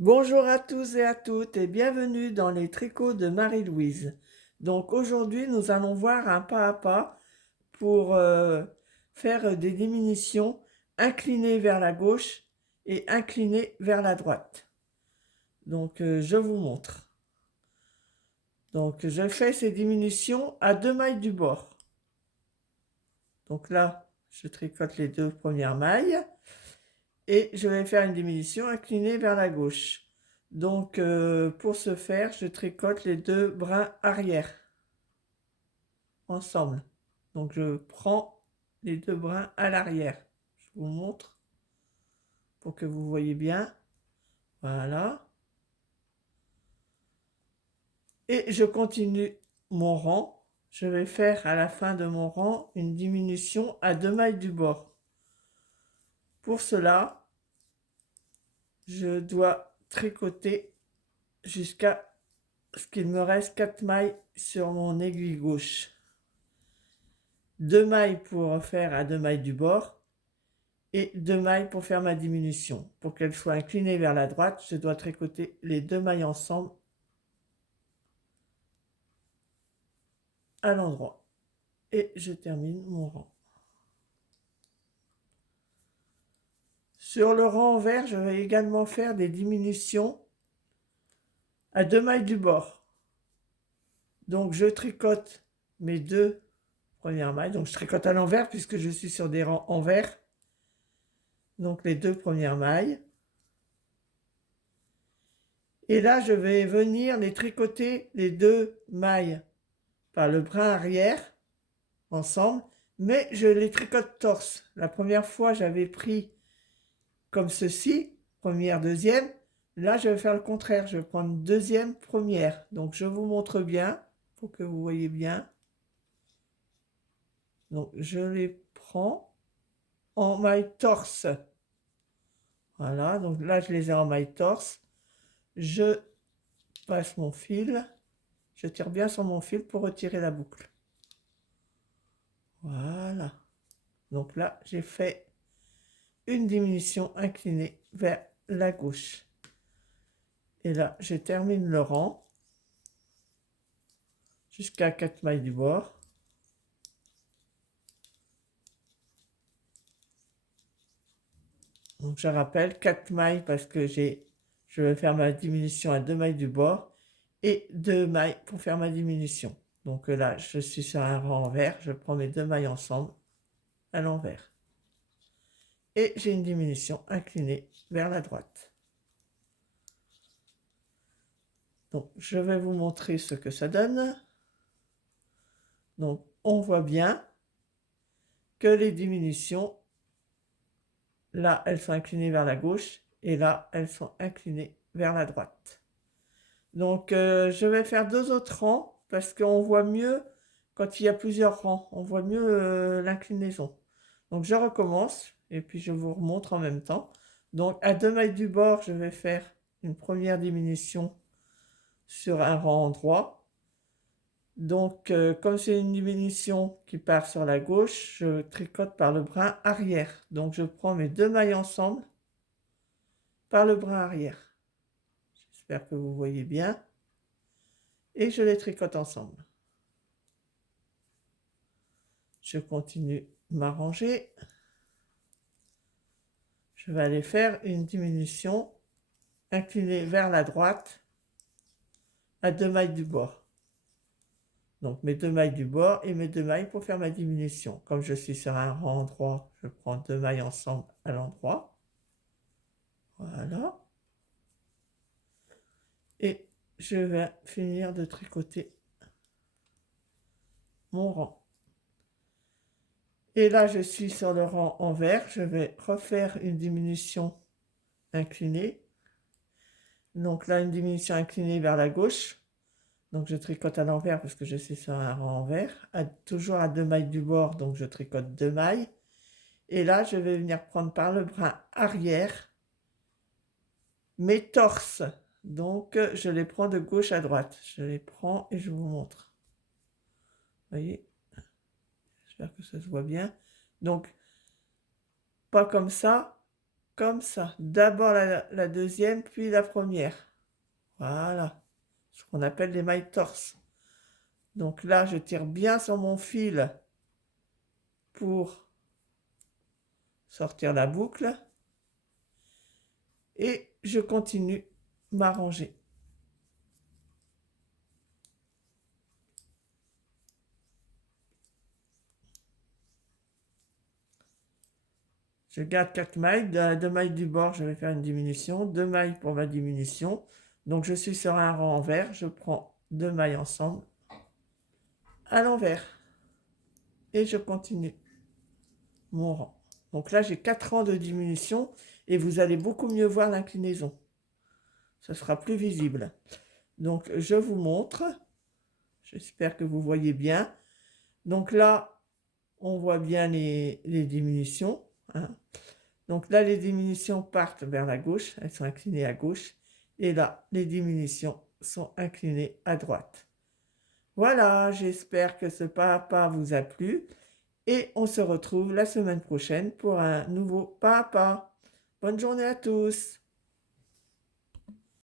Bonjour à tous et à toutes et bienvenue dans les tricots de Marie-Louise. Donc aujourd'hui nous allons voir un pas à pas pour faire des diminutions inclinées vers la gauche et inclinées vers la droite. Donc je vous montre. Donc je fais ces diminutions à 2 mailles du bord. Donc là je tricote les 2 premières mailles et je vais faire une diminution inclinée vers la gauche. Donc pour ce faire, je tricote les 2 brins arrière ensemble. Donc je prends les 2 brins à l'arrière. Je vous montre pour que vous voyez bien. Voilà. Et je continue mon rang. Je vais faire à la fin de mon rang une diminution à 2 mailles du bord. Pour cela, je dois tricoter jusqu'à ce qu'il me reste 4 mailles sur mon aiguille gauche. 2 mailles pour faire à 2 mailles du bord et 2 mailles pour faire ma diminution. Pour qu'elle soit inclinée vers la droite, je dois tricoter les 2 mailles ensemble à l'endroit. Et je termine mon rang. Sur le rang envers, je vais également faire des diminutions à 2 mailles du bord. Donc je tricote mes 2 premières mailles. Donc je tricote à l'envers puisque je suis sur des rangs envers. Donc les 2 premières mailles. Et là, je vais venir les tricoter les 2 mailles par le brin arrière ensemble, mais je les tricote torse. La première fois, j'avais pris comme ceci, première, deuxième. Là, je vais faire le contraire. Je vais prendre deuxième, première. Donc, je vous montre bien pour que vous voyez bien. Donc, je les prends en maille torse. Voilà, donc là, je les ai en maille torse. Je passe mon fil. Je tire bien sur mon fil pour retirer la boucle. Voilà. Donc là, j'ai fait une diminution inclinée vers la gauche. Et là, je termine le rang jusqu'à 4 mailles du bord. Donc je rappelle 4 mailles parce que je vais faire ma diminution à 2 mailles du bord et 2 mailles pour faire ma diminution. Donc là, je suis sur un rang envers, je prends mes 2 mailles ensemble à l'envers. Et j'ai une diminution inclinée vers la droite. Donc je vais vous montrer ce que ça donne. Donc on voit bien que les diminutions, là, elles sont inclinées vers la gauche et là, elles sont inclinées vers la droite. Donc, je vais faire 2 autres rangs parce qu'on voit mieux quand il y a plusieurs rangs. On voit mieux l'inclinaison. Donc, je recommence et puis je vous remontre en même temps. Donc, à 2 mailles du bord, je vais faire une première diminution sur un rang droit. Donc, comme c'est une diminution qui part sur la gauche, je tricote par le brin arrière. Donc, je prends mes 2 mailles ensemble par le brin arrière. J'espère que vous voyez bien. Et je les tricote ensemble. Je continue ma rangée. Je vais aller faire une diminution inclinée vers la droite à 2 mailles du bord. Donc mes 2 mailles du bord et mes 2 mailles pour faire ma diminution. Comme je suis sur un rang droit, je prends 2 mailles ensemble à l'endroit. Voilà. Et je vais finir de tricoter mon rang. Et là, je suis sur le rang envers. Je vais refaire une diminution inclinée. Donc là, une diminution inclinée vers la gauche. Donc je tricote à l'envers parce que je suis sur un rang envers, toujours à 2 mailles du bord, donc je tricote 2 mailles. Et là, je vais venir prendre par le brin arrière mes torses. Donc je les prends de gauche à droite. Je les prends et je vous montre. Vous voyez? J'espère que ça se voit bien. Donc, pas comme ça, comme ça. D'abord la deuxième, puis la première. Voilà, ce qu'on appelle les mailles torse. Donc là, je tire bien sur mon fil pour sortir la boucle et je continue ma rangée. Je garde 4 mailles, 2 mailles du bord, je vais faire une diminution, 2 mailles pour ma diminution. Donc je suis sur un rang envers, je prends 2 mailles ensemble à l'envers et je continue mon rang. Donc là, j'ai 4 rangs de diminution et vous allez beaucoup mieux voir l'inclinaison. Ce sera plus visible. Donc, je vous montre. J'espère que vous voyez bien. Donc là, on voit bien les diminutions. Hein. Donc là, les diminutions partent vers la gauche. Elles sont inclinées à gauche. Et là, les diminutions sont inclinées à droite. Voilà, j'espère que ce pas à pas vous a plu. Et on se retrouve la semaine prochaine pour un nouveau pas à pas. Bonne journée à tous!